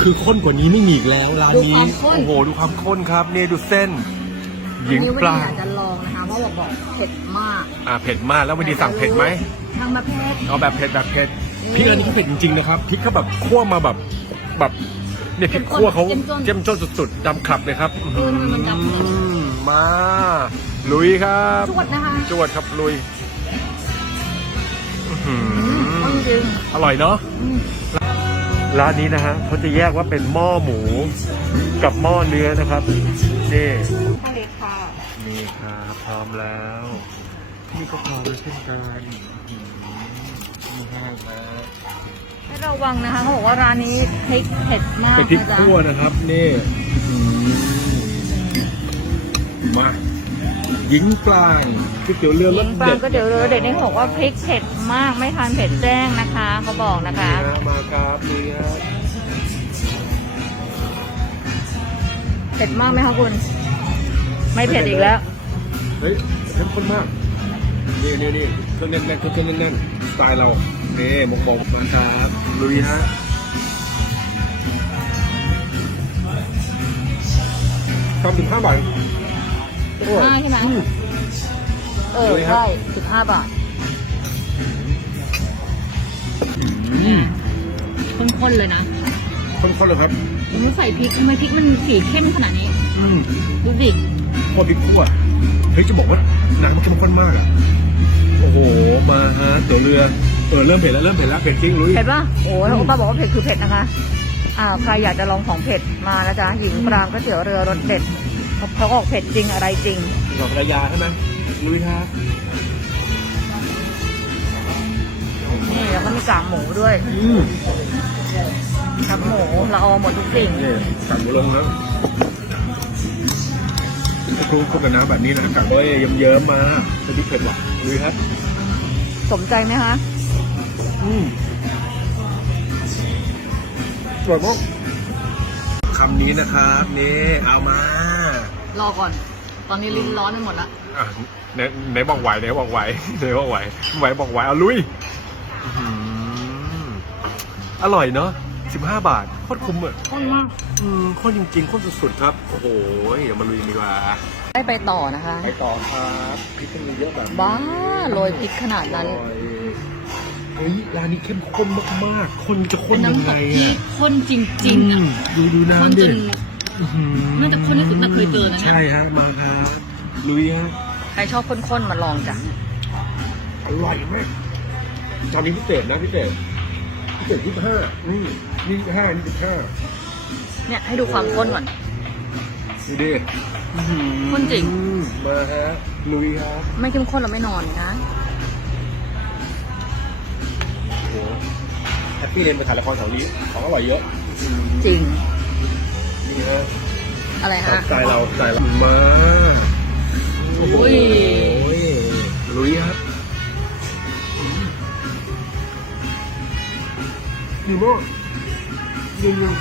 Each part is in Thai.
คือข้นกว่านี้ไม่มีอีกแล้วร้านนี้ ดูความข้น โอ้โห ดูความข้นครับนี่ดูเส้น หญิงปลาวันนี้วันนี้อยากจะลองนะคะเพราะบอกบอกเผ็ดมากอ่าเผ็ดมากแล้ววันนี้สั่งเผ็ดไหมทางมาเผ็ด เอาแบบเผ็ดแบบเผ็ดพริกอันนี้เขาเผ็ดจริงๆนะครับพริกเขาแบบคั่วมาแบบแบบเนี่ยพริกคั่วเขาเจ้มจ้นสุดๆดำคลับเลยครับเออทำไมมันดำขนาดนั้นอืมมาลุยครับจวดนะคะจวดครับลุยอื้อหือข้นจริงอร่อยเนาะ อืม ร้านนี้นะฮะเขาจะแยกว่าเป็นหม้อหมูกับหม้อเนื้อนะครับนี่ทะเลค่ะนี่ครับพร้อมแล้ว นี่ก็พร้อมแล้วเช่นกันอื้อหือนี่ห้างครับให้ระวังนะคะเขาบอกว่าร้านนี้พริกเผ็ดมากเป็นพริกนะจ๊ะคั่วนะครับนี่อื้อหือมา หญิงกลางก๋วยเตี๋ยวเรือรยิสงปลาเด็ดก็เดี๋ยวเลยเด็กนี่เขาบอกว่าพริกเผ็ดมากไม่ทานเผ็ดแจ้งนะคะเขาบอกนะคะนี่ฮมาครับนี่ครับเผ็ดมากไหมคะคุณ ไม่เผ็ดอีกแล้ว เฮ้ยเข้มข้นมาก นี่นี่นี่เครื่องแน่นๆเครื่องแน่นๆสไตล์เรานี่มงบงมาครับลุยฮะทำถึงห้าบาท ห้าใช่ไหมอืเออเลยครับใช่สิบห้าบาทอืมข้นๆเลยนะข้นๆเลยครับยังไม่ใส่พริกทำไมพริกมันสีเข้มขนาดนี้ อืมดูดิคั่วพริกคั่วเฮ้ยจะบอกว่าหนังมันเข้มข้นมากอะโอ้โห มาฮะตัวเรือ เออเริ่มเผ็ดแล้วเริ่มเผ็ดแล้วเผ็ดจริงลุยเผ็ดป่ะโอ้ยโอป้าบอกว่าเผ็ดคือเผ็ดนะคะ อ่าใครอยากจะลองของเผ็ดมานะจ๊ะหญิงปรางก๋วยเตี๋ยวเรือรสเด็ด เขาบอกเผ็ดจริงอะไรจริงดอกระยาใช่ไหมลุยฮะนี่แล้วก็มีกากหมูด้วยอืมกากหมูเราเอาหมดทุกสิ่งนี่สั่งหมูลงแล้วคลุกคลุกกับน้ำแบบนี้นะกัดไว้เยิ้มๆมาเป็นพริกเผ็ดหรอกลุยครับ สมใจไหมคะอืมสวยมากคำนี้นะครับนี่เอามา รอก่อน ตอนนี้ลิ้นร้อนไปหมดละอะไหนไหนบอกไหวไหนบอกไหวไหนบอกไหวไหวบอกไหวเอาลุยอื้อหืออร่อยเนาะสิบห้าบาทโคตรคุ้มอะข้นมากอืมโคตรจริงๆโคตรสุดๆครับ โอ้โหเดี๋ยวมาลุยดีกว่าได้ไปต่อนะคะ ไปต่อครับพริกมันมีเยอะแบบนี้บ้าโรยพริกขนาดนั้นอร่อยเฮ้ยร้านนี้เข้มข้นมากๆคนจะข้เป็นนยังน้ำตไงกที่อะข้นจริงๆอะอืมดูดูข้นน้ำจดินอื้อหือ น่าจะข้นที่สุดน่าเคยเจอนะเนี่ยใช่ฮะมาครับลุยฮะใครชอบข้นๆมาลองจ้ะอร่อยมากตอนนี้พิเศษนะพิเศษพิเศษยี่สิบห้านี่นี่ยี่สิบห้านี่สิบห้าเนี่ยให้ดูความข้นก่อนดูดิอื้อหือข้นจริง มาฮะลุยครับ ไม่เข้มข้นเราไม่นอนนะโอ้โหแฮปปี้เรียนไปถ่ายละครแถวนี้ของอร่อยเยอะ จริง นี่ฮะอะไรฮะใจเราใจเรามาโอ้ยลุยครับดีมากดีมาก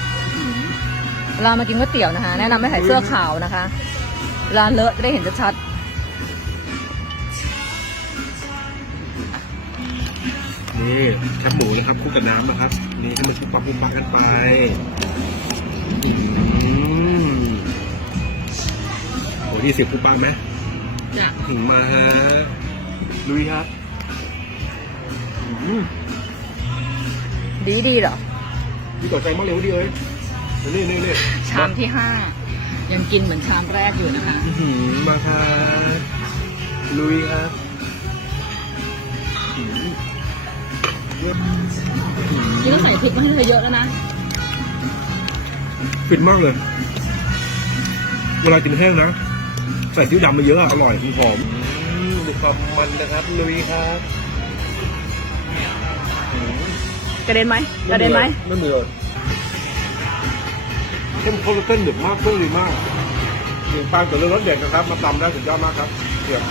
เวลามากินก๋วยเตี๋ยวนะคะ แนะนำให้ใส่เสื้อขาวนะคะเวลาเลอะจะได้เห็นชัดนี่แคบหมูนะครับคู่กับน้ำนะครับ นี่ให้มันชุบปังชุบปังกันไป โอ้ที่สิบคู่ปังไหมๆจะถึงมาฮะลุยครับอืมดีดีๆเหรอดีต่อใจมากเลยดีเอ้ยนี่นี่นี่ชามที่ห้ายังกินเหมือนชามแรกอยู่นะคะอื้อหือมาครับลุยครับอื้อหือเยี่ยมอื้อหือนี่ก็ใส่พริกมาให้เธอเยอะแล้วนะฟินมากเลย เวลากินแห้งนะ ใส่ซีอิ๊วดำมาเยอะอะอร่อยหอมมีความมันนะครับลุยครับอื้อหือกระเด็นไหมกระเด็นไหมไม่เหมือนเข้มข้นและเส้นหนึบมากเครื่องดีมากหนึ่งปลาตัวเลือรสเด็ดนะครับ มาตำได้สุดยอดมากครับเดี๋ยว